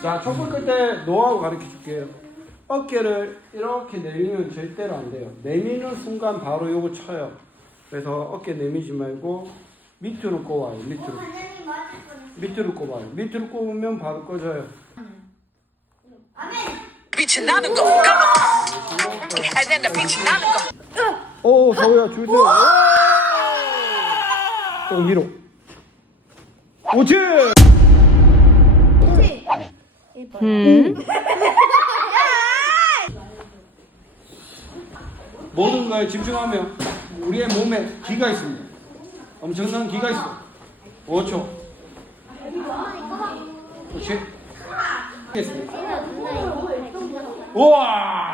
자, 첫 번째 때 노하우 가르쳐 줄게요. 어깨를 이렇게 내밀면 절대로 안 돼요. 내미는 순간 바로 요거 쳐요. 그래서 어깨 내미지 말고 밑으로 꼽아요. 밑으로. 밑으로 꼽아요. 밑으로 꼽으면 바로 꺼져요. 빛이 나는 거. And then the 빛이 나는 거. 오, 서우야, 줄대. 또 위로. 오치! 모든 거에 집중하면 우리의 몸에 기가 있습니다. 엄청난 기가 있어. 5초. 그렇지. 하겠습니다. 우와!